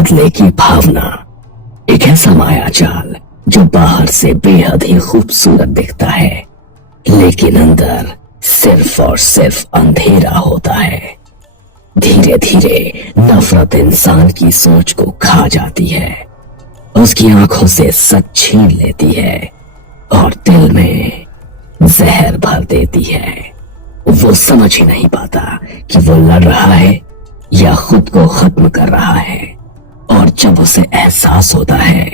बदले की भावना, एक ऐसा मायाजाल जो बाहर से बेहद ही खूबसूरत दिखता है, लेकिन अंदर सिर्फ और सिर्फ अंधेरा होता है। धीरे धीरे नफरत इंसान की सोच को खा जाती है, उसकी आंखों से सच छीन लेती है और दिल में जहर भर देती है। वो समझ ही नहीं पाता कि वो लड़ रहा है या खुद को खत्म कर रहा है, और जब उसे एहसास होता है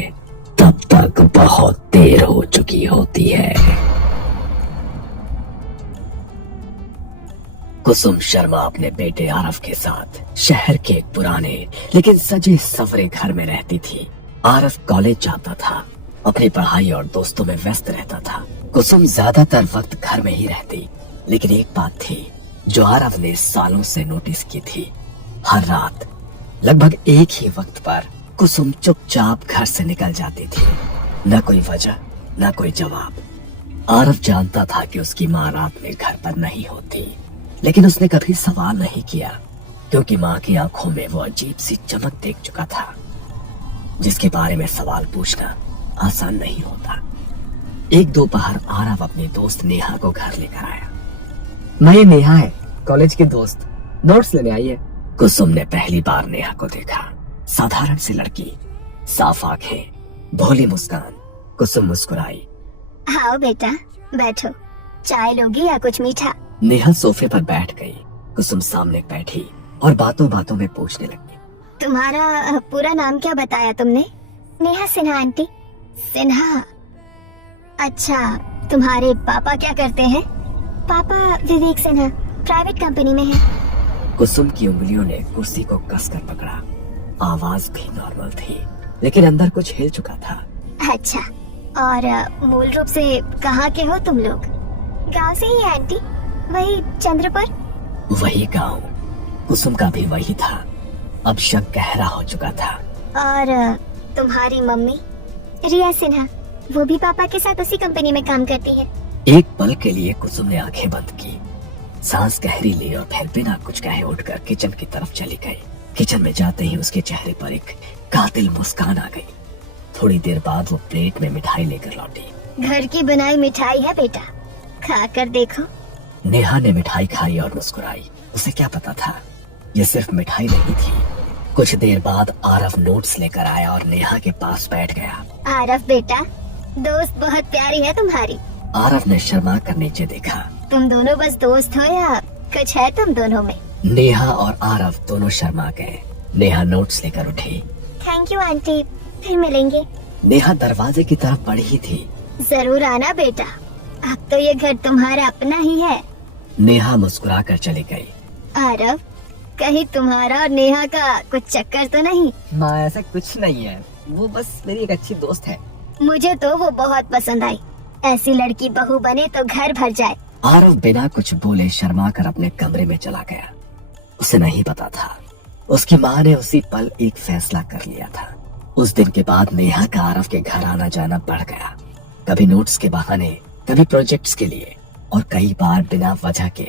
तब तक बहुत देर हो चुकी होती है। कुसुम शर्मा अपने बेटे आरव के साथ शहर के एक पुराने लेकिन सजे सवरे घर में रहती थी। आरव कॉलेज जाता था, अपनी पढ़ाई और दोस्तों में व्यस्त रहता था। कुसुम ज्यादातर वक्त घर में ही रहती, लेकिन एक बात थी जो आरव ने सालों से नोटिस की थी। हर रात लगभग एक ही वक्त पर कुसुम चुपचाप घर से निकल जाती थी। न कोई वजह, न कोई जवाब। आरव जानता था कि उसकी माँ रात में घर पर नहीं होती, लेकिन उसने कभी सवाल नहीं किया, क्योंकि माँ की आंखों में वो अजीब सी चमक देख चुका था, जिसके बारे में सवाल पूछना आसान नहीं होता। एक दोपहर आरव अपनी दोस्त नेहा को घर लेकर आया। माँ, ये नेहा है, कॉलेज की दोस्त, नोट्स लेने आई है। कुसुम ने पहली बार नेहा को देखा। साधारण सी लड़की, साफ आंखें, भोली मुस्कान। कुसुम मुस्कुराई। आओ बेटा, बैठो। चाय लोगी या कुछ मीठा? नेहा सोफे पर बैठ गई। कुसुम सामने बैठी और बातों बातों में पूछने लगी। तुम्हारा पूरा नाम क्या बताया तुमने? नेहा सिन्हा आंटी। सिन्हा? अच्छा, तुम्हारे पापा क्या करते हैं? पापा विवेक सिन्हा प्राइवेट कंपनी में है। कुसुम की उंगलियों ने कुर्सी को कसकर पकड़ा। आवाज भी नॉर्मल थी, लेकिन अंदर कुछ हिल चुका था। अच्छा, और मूल रूप से कहाँ के हो तुम लोग? गांव से ही आंटी, वही चंद्रपुर? वही गांव। कुसुम का भी वही था। अब शक गहरा हो चुका था। और तुम्हारी मम्मी रिया सिन्हा, वो भी पापा के साथ उसी कंपनी में काम करती है? एक पल के लिए कुसुम ने आंखें बंद की, सांस गहरी ली और फिर बिना कुछ कहे उठकर किचन की तरफ चली गई। किचन में जाते ही उसके चेहरे पर एक कातिल मुस्कान आ गई। थोड़ी देर बाद वो प्लेट में मिठाई लेकर लौटी। घर की बनाई मिठाई है बेटा, खा कर देखो। नेहा ने मिठाई खाई और मुस्कुराई। उसे क्या पता था, ये सिर्फ मिठाई नहीं थी। कुछ देर बाद आरव नोट्स लेकर आया और नेहा के पास बैठ गया। आरव बेटा, दोस्त बहुत प्यारी है तुम्हारी। आरव ने शर्मा कर नीचे देखा। तुम दोनों बस दोस्त हो या कुछ है तुम दोनों में? नेहा और आरव दोनों शर्मा गए। नेहा नोट्स लेकर उठी। थैंक यू आंटी, फिर मिलेंगे। नेहा दरवाजे की तरफ बढ़ी ही थी। जरूर आना बेटा, अब तो ये घर तुम्हारा अपना ही है। नेहा मुस्कुरा कर चली गई। आरव, कहीं तुम्हारा और नेहा का कुछ चक्कर तो नहीं? माँ, ऐसा कुछ नहीं है, वो बस मेरी एक अच्छी दोस्त है। मुझे तो वो बहुत पसंद आई। ऐसी लड़की बहू बने तो घर भर जाए। आरव बिना कुछ बोले शर्मा कर अपने कमरे में चला गया। उसे नहीं पता था, उसकी माँ ने उसी पल एक फैसला कर लिया था। उस दिन के बाद नेहा का आरव के घर आना जाना बढ़ गया। कभी नोट्स के बहाने, कभी प्रोजेक्ट्स के लिए, और कई बार बिना वजह के,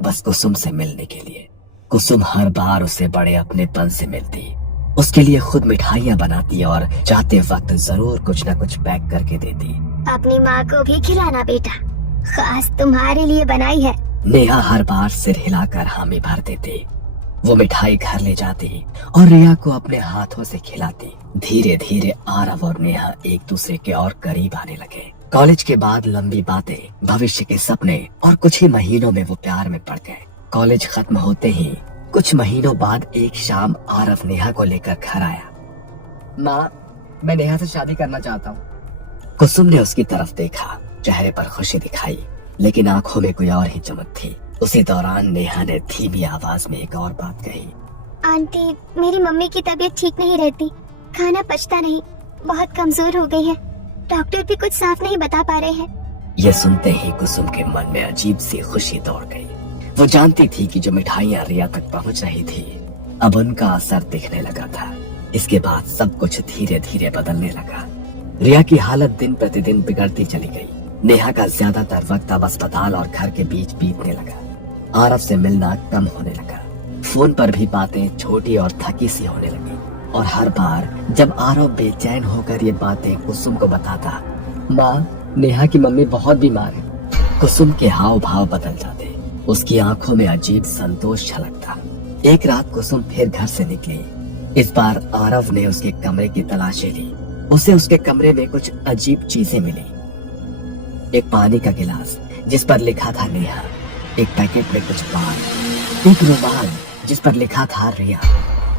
बस कुसुम से मिलने के लिए। कुसुम हर बार उसे बड़े अपनेपन से मिलती, उसके लिए खुद मिठाइयाँ बनाती और जाते वक्त जरूर कुछ न कुछ पैक करके देती। अपनी माँ को भी खिलाना बेटा, खास तुम्हारे लिए बनाई है। नेहा हर बार सिर हिलाकर हामी भर देती। वो मिठाई घर ले जाती और रिया को अपने हाथों से खिलाती। धीरे धीरे आरव और नेहा एक दूसरे के और करीब आने लगे। कॉलेज के बाद लंबी बातें, भविष्य के सपने, और कुछ ही महीनों में वो प्यार में पड़ गए। कॉलेज खत्म होते ही कुछ महीनों बाद एक शाम आरव नेहा को लेकर घर आया। माँ, मैं नेहा से शादी करना चाहता हूँ। कुसुम ने उसकी तरफ देखा, चेहरे पर खुशी दिखाई, लेकिन आंखों में कोई और ही चमक थी। उसी दौरान नेहा ने धीमी आवाज में एक और बात कही। आंटी, मेरी मम्मी की तबीयत ठीक नहीं रहती, खाना पचता नहीं, बहुत कमजोर हो गई है। डॉक्टर भी कुछ साफ नहीं बता पा रहे हैं। यह सुनते ही कुसुम के मन में अजीब सी खुशी दौड़ गई। वो जानती थी कि जो मिठाइयाँ रिया तक पहुँच रही थी, अब उनका असर दिखने लगा था। इसके बाद सब कुछ धीरे धीरे बदलने लगा। रिया की हालत दिन प्रतिदिन बिगड़ती चली गई। नेहा का ज्यादातर वक्त अब अस्पताल और घर के बीच बीतने लगा। आरव से मिलना कम होने लगा। फोन पर भी बातें छोटी और थकी सी होने लगी। और हर बार जब आरव बेचैन होकर ये बातें कुसुम को बताता, माँ, नेहा की मम्मी बहुत बीमार है। कुसुम के हाव भाव बदल जाते। उसकी आंखों में अजीब संतोष छलकता। एक रात कुसुम फिर घर से निकली। इस बार आरव ने उसके कमरे की तलाशी ली। उसे उसके कमरे में कुछ अजीब चीजें मिली। एक पानी का गिलास जिस पर लिखा था नेहा, एक पैकेट में कुछ पान, एक रुमाल जिस पर लिखा था रिया।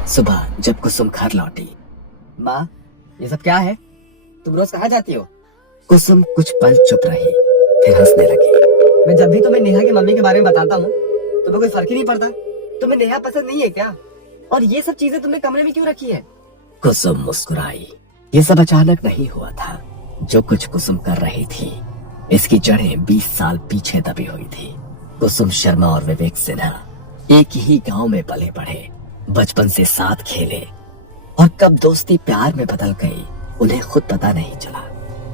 सुबह जब कुसुम घर लौटी, माँ, ये सब क्या है? तुम रोज कहाँ जाती हो? कुसुम कुछ पल चुप रही, फिर हंसने लगी। मैं जब भी तुम्हें नेहा की मम्मी के बारे में बताता हूँ, तुम्हें कोई फर्क ही नहीं पड़ता। तुम्हें नेहा पसंद नहीं है क्या? और ये सब चीजें तुमने कमरे में क्यों रखी है? कुसुम मुस्कुराई। ये सब अचानक नहीं हुआ था। जो कुछ कुसुम कर रही थी, इसकी जड़ें 20 साल पीछे दबी हुई थी। कुसुम शर्मा और विवेक सिन्हा एक ही गांव में पले बढ़े, बचपन से साथ खेले, और कब दोस्ती प्यार में बदल गई उन्हें खुद पता नहीं चला।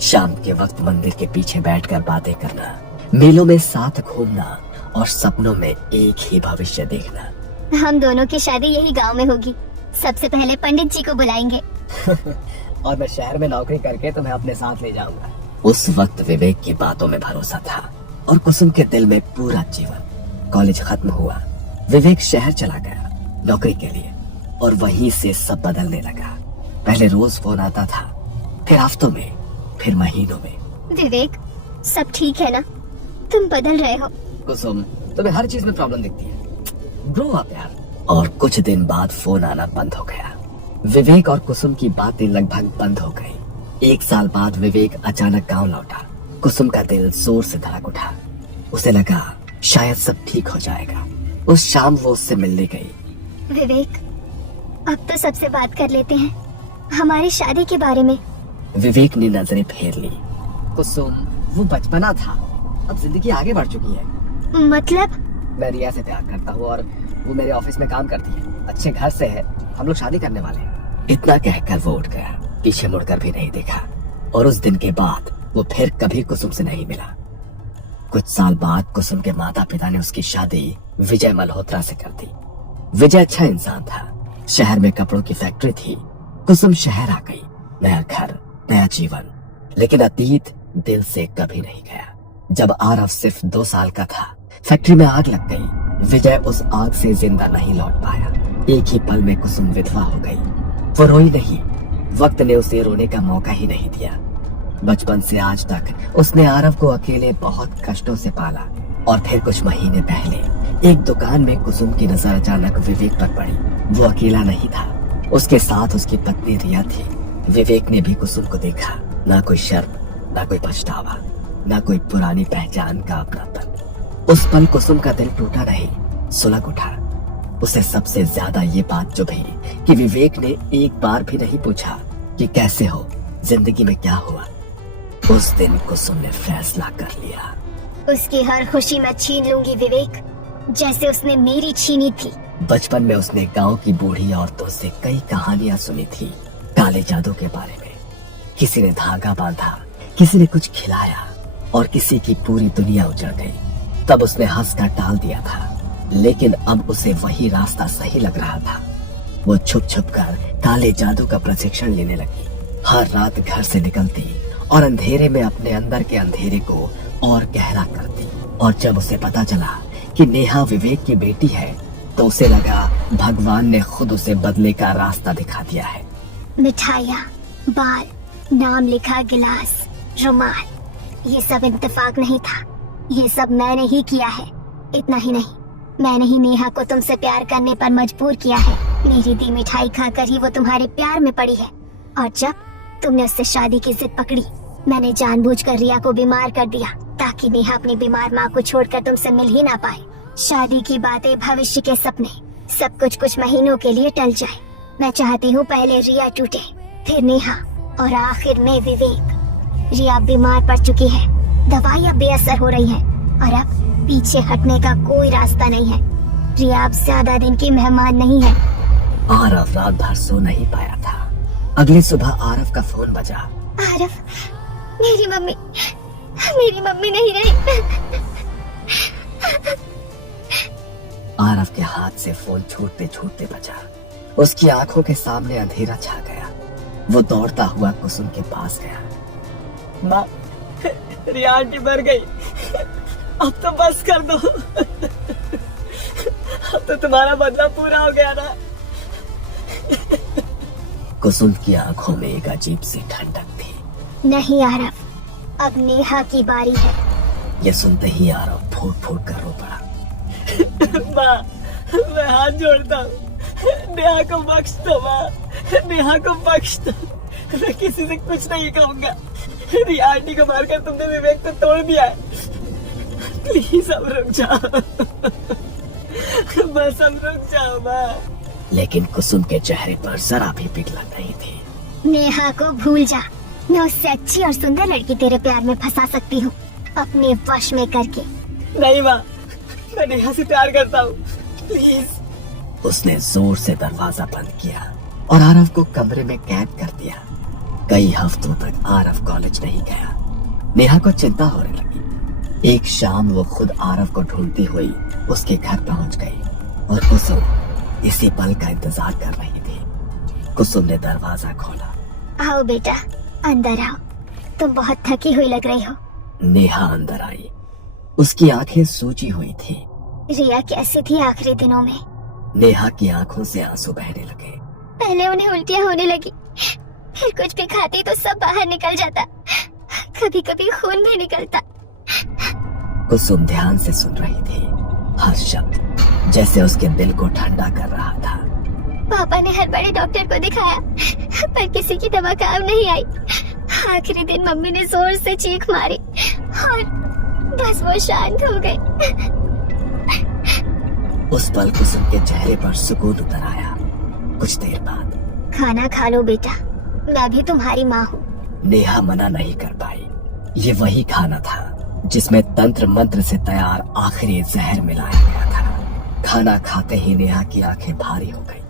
शाम के वक्त मंदिर के पीछे बैठकर बातें करना, मेलों में साथ घूमना और सपनों में एक ही भविष्य देखना। हम दोनों की शादी यही गांव में होगी। सबसे पहले पंडित जी को बुलाएंगे। और मैं शहर में नौकरी करके तुम्हें अपने साथ ले जाऊंगा। उस वक्त विवेक की बातों में भरोसा था और कुसुम के दिल में पूरा जीवन। कॉलेज खत्म हुआ, विवेक शहर चला गया नौकरी के लिए, और वहीं से सब बदलने लगा। पहले रोज फोन आता था, फिर हफ्तों में, फिर महीनों में। विवेक, सब ठीक है ना? तुम बदल रहे हो। कुसुम, तुम्हें हर चीज में प्रॉब्लम दिखती है। ग्रो अप यार। और कुछ दिन बाद फोन आना बंद हो गया। विवेक और कुसुम की बातें लगभग बंद हो गई। 1 साल बाद विवेक अचानक गांव लौटा। कुसुम का दिल जोर से धड़क उठा। उसे लगा शायद सब ठीक हो जाएगा। उस शाम वो उससे मिलने गई। विवेक, अब तो सबसे बात कर लेते हैं हमारी शादी के बारे में। विवेक ने नजरें फेर ली। कुसुम, वो बचपना था, अब जिंदगी आगे बढ़ चुकी है। मतलब? मैं रिया से प्यार करता हूँ और वो मेरे ऑफिस में काम करती है, अच्छे घर से है, हम लोग शादी करने वाले हैं। इतना कहकर वो उठ गया, पीछे मुड़कर भी नहीं देखा। और उस दिन के बाद वो फिर कभी कुसुम से नहीं मिला। कुछ साल बाद कुसुम के माता पिता ने उसकी शादी विजय मल्होत्रा से कर दी। विजय अच्छा इंसान था, शहर में कपड़ों की फैक्ट्री थी। कुसुम शहर आ गई, नया घर, नया जीवन, लेकिन अतीत दिल से कभी नहीं गया। जब आरव सिर्फ 2 साल का था, फैक्ट्री में आग लग गई। विजय उस आग से जिंदा नहीं लौट पाया। एक ही पल में कुसुम विधवा हो गई। वो रोई नहीं, वक्त ने उसे रोने का मौका ही नहीं दिया। बचपन से आज तक उसने आरव को अकेले बहुत कष्टों से पाला। और फिर कुछ महीने पहले एक दुकान में कुसुम की नजर अचानक विवेक पर पड़ी। वो अकेला नहीं था, उसके साथ उसकी पत्नी रिया थी। विवेक ने भी कुसुम को देखा, ना कोई शर्म, ना कोई पछतावा, ना कोई पुरानी पहचान का अपनापन। उस पल कुसुम का दिल टूटा नहीं, सुलग उठा। उसे सबसे ज्यादा ये बात चुभी कि विवेक ने एक बार भी नहीं पूछा कि कैसे हो, जिंदगी में क्या हुआ। उस दिन कुसुम ने फैसला कर लिया, उसकी हर खुशी मैं छीन लूंगी विवेक, जैसे उसने मेरी छीनी थी। बचपन में उसने गांव की बूढ़ी औरतों से कई कहानियां सुनी थी काले जादू के बारे में। किसी ने धागा बांधा, किसी ने कुछ खिलाया और किसी की पूरी दुनिया उजड़ गई। तब उसने हंसकर टाल दिया था, लेकिन अब उसे वही रास्ता सही लग रहा था। वो छुप छुप कर काले जादू का प्रशिक्षण लेने लगी। हर रात घर से निकलती और अंधेरे में अपने अंदर के अंधेरे को और गहरा करती। और जब उसे पता चला कि नेहा विवेक की बेटी है, तो उसे लगा भगवान ने खुद उसे बदले का रास्ता दिखा दिया है। मिठाइयाँ, बाल, नाम लिखा गिलास, रुमाल, ये सब इत्तेफाक नहीं था, ये सब मैंने ही किया है। इतना ही नहीं, मैंने ही नेहा को तुमसे प्यार करने पर मजबूर किया है। मेरी दी मिठाई खाकर ही वो तुम्हारे प्यार में पड़ी है। और जब तुमने उससे शादी की जिद पकड़ी, मैंने जानबूझकर रिया को बीमार कर दिया ताकि नेहा अपनी बीमार माँ को छोड़कर तुमसे मिल ही ना पाए। शादी की बातें, भविष्य के सपने, सब कुछ महीनों के लिए टल जाए। मैं चाहती हूँ पहले रिया टूटे, फिर नेहा और आखिर में विवेक। रिया बीमार पड़ चुकी है, दवाइयाँ बेअसर हो रही हैं और अब पीछे हटने का कोई रास्ता नहीं है। रिया अब ज्यादा दिन की मेहमान नहीं है। आरव रात भर सो नहीं पाया था। अगली सुबह आरव का फोन बजा। आरव, मेरी मम्मी नहीं रही। आरव के हाथ से फोन छूटते छूटते बचा। उसकी आंखों के सामने अंधेरा छा गया। वो दौड़ता हुआ कुसुम के पास गया। माँ, रिया आंटी मर गई। अब तो बस कर दो। अब तो तुम्हारा बदला पूरा हो गया ना। कुसुम की आंखों में एक अजीब सी ठंडक थी। नहीं आरव, अब नेहा की बारी है। ये सुनते ही आरव फूट फूट कर रो पड़ा। माँ, मैं हाथ जोड़ता हूँ, नेहा को बख्श दो माँ, नेहा को बख्श दो। मैं किसी से कुछ नहीं कहूँगा। रिया आंटी को मारकर तुमने विवेक को तोड़ दिया है। प्लीज अब रुक जाओ। बस अब रुक जाओ माँ। लेकिन कुसुम के चेहरे पर जरा भी पिघलन नहीं थी। नेहा को भूल जा। मैं उससे अच्छी और सुंदर लड़की तेरे प्यार में फंसा सकती हूँ, अपने वश में करके। नहीं माँ, मैं नेहा से प्यार करता हूँ, प्लीज। उसने जोर से दरवाजा बंद किया और आरव को कमरे में कैद कर दिया। कई हफ्तों तक आरव कॉलेज नहीं गया। नेहा को चिंता होने लगी। एक शाम वो खुद आरव को ढूंढती हुई उसके घर पहुंच गई और कुसुम इसी पल का इंतजार कर रही थी। कुसुम ने दरवाजा खोला। आओ बेटा, अंदर आओ। तुम बहुत थकी हुई लग रही हो। नेहा अंदर आई। उसकी आंखें सूजी हुई थी। रिया कैसी थी आखिरी दिनों में? नेहा की आंखों से आंसू बहने लगे। पहले उन्हें उल्टियाँ होने लगी, फिर कुछ भी खाती तो सब बाहर निकल जाता, कभी कभी खून भी निकलता। कुसुम ध्यान से सुन रही थी, हर शब्द जैसे उसके दिल को ठंडा कर रहा था। पापा ने हर बड़े डॉक्टर को दिखाया, पर किसी की दवा काम नहीं आई। आखिरी दिन मम्मी ने जोर से चीख मारी और बस वो शांत हो गई। उस पल कुसुम के चेहरे पर सुकून उतर आया। कुछ देर बाद, खाना खा लो बेटा, मैं भी तुम्हारी माँ हूँ। नेहा मना नहीं कर पाई। ये वही खाना था जिसमें तंत्र मंत्र से तैयार आखिरी जहर मिलाया गया था। खाना खाते ही नेहा की आंखें भारी हो गई।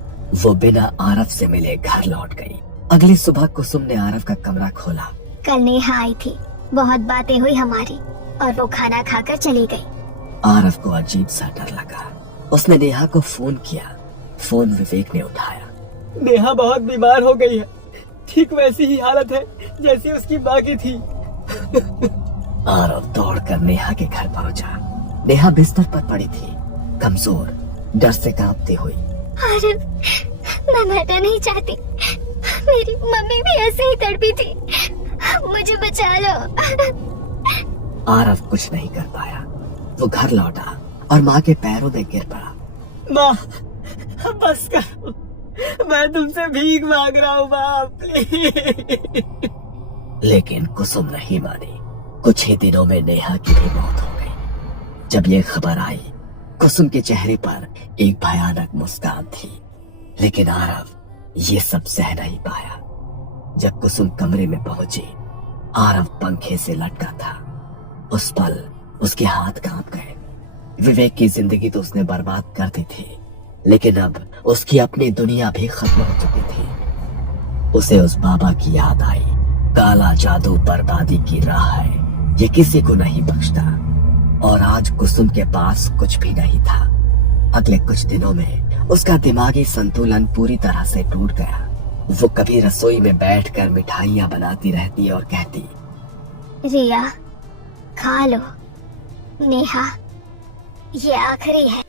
वो बिना आरव से मिले घर लौट गई। अगली सुबह कुसुम ने आरव का कमरा खोला। कल नेहा आई थी, बहुत बातें हुई हमारी और वो खाना खाकर चली गई। आरव को अजीब सा डर लगा। उसने नेहा को फोन किया। फोन विवेक ने उठाया। नेहा बहुत बीमार हो गई है, ठीक वैसी ही हालत है जैसी उसकी माँ की थी। आरव दौड़कर नेहा के घर पहुंचा। नेहा बिस्तर पर पड़ी थी, कमजोर, डर से कांपती हुई। आरव, मैं मरना नहीं चाहती। मेरी मम्मी भी ऐसे ही तड़पी थी, मुझे बचा लो। आरव कुछ नहीं कर पाया। वो घर लौटा और माँ के पैरों में गिर पड़ा। माँ, बस करो, मैं तुमसे भीख मांग रहा हूँ माँ, प्लीज। लेकिन कुसुम नहीं मानी। कुछ ही दिनों में नेहा की भी मौत हो गई। जब ये खबर आई, कुसुम के चेहरे पर एक भयानक मुस्कान थी। लेकिन आरव ये सब सह नहीं पाया। जब कुसुम कमरे में पहुंची, आरव पंखे से लटका था। उस पल उसके हाथ कांप गए। विवेक की जिंदगी तो उसने बर्बाद कर दी थी, लेकिन अब उसकी अपनी दुनिया भी खत्म हो चुकी थी। उसे उस बाबा की याद आई। काला जादू बर्बादी की राह है, ये किसी को नहीं बख्शता। और आज कुसुम के पास कुछ भी नहीं था। अगले कुछ दिनों में उसका दिमागी संतुलन पूरी तरह से टूट गया। वो कभी रसोई में बैठकर मिठाइयां बनाती रहती और कहती, रिया, खा लो। नेहा, ये आखिरी है।